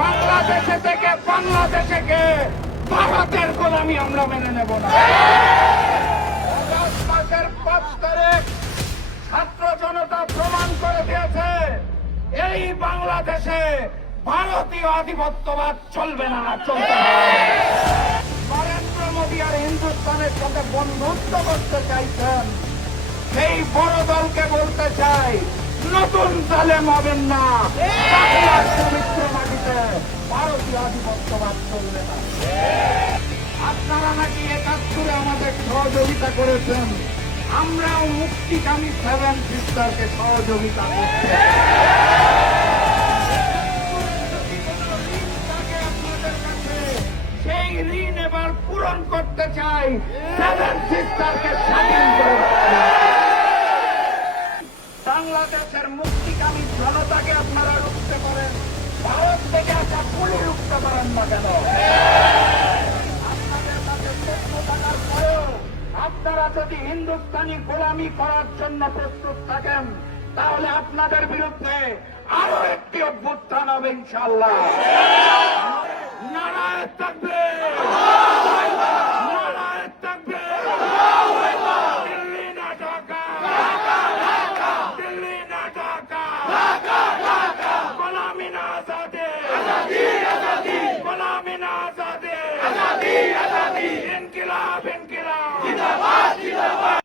বাংলাদেশে থেকে বাংলাদেশে ভারতের গোলামি আমরা মেনে নেব না। আগস্ট মাসের 5 তারিখ ছাত্র জনতা প্রমাণ করে দিয়েছে এই বাংলাদেশে ভারতীয় আধিপত্যবাদ চলবে না, চলবে না। নরেন্দ্র মোদী আর হিন্দুস্তানের সাথে বন্ধুত্ব করতে চাইছেন, সেই বড় দলকে বলতে চাই নতুন জালেম হবেন না। বাংলার পবিত্র মাটিতে ভারতীয় আধিপত্যবাদ চলবে না। আপনারা নাকি 71-এ আমাদের সহযোগিতা করেছেন, আমরাও মুক্তিকামী 7 সিস্টারকে সহযোগিতা করতে। সেই ঋণ এবার পূরণ করতে চাই, 7 সিস্টারকে স্বাধীন করে। বাংলাদেশের মুক্তিকামী জনতাকে আপনারা রুখতে পারেন, ভারত থেকে আসা পুলি রুখতে পারেন না কেন? আপনাদের কাছে তথ্য থাকার পরেও আপনারা যদি হিন্দুস্তানি গোলামি করার জন্য প্রস্তুত থাকেন, তাহলে আপনাদের বিরুদ্ধে আরো একটি অভ্যুত্থান হবে ইনশাআল্লাহ। নারায়ে তাকবীর, নারায়ে তাকবীর, দিল্লি না ঢাকা, দিল্লি না ঢাকা, গোলামি না আজাদি, গোলামি না আজাদি, ইনকিলাব, ইনকিলাব।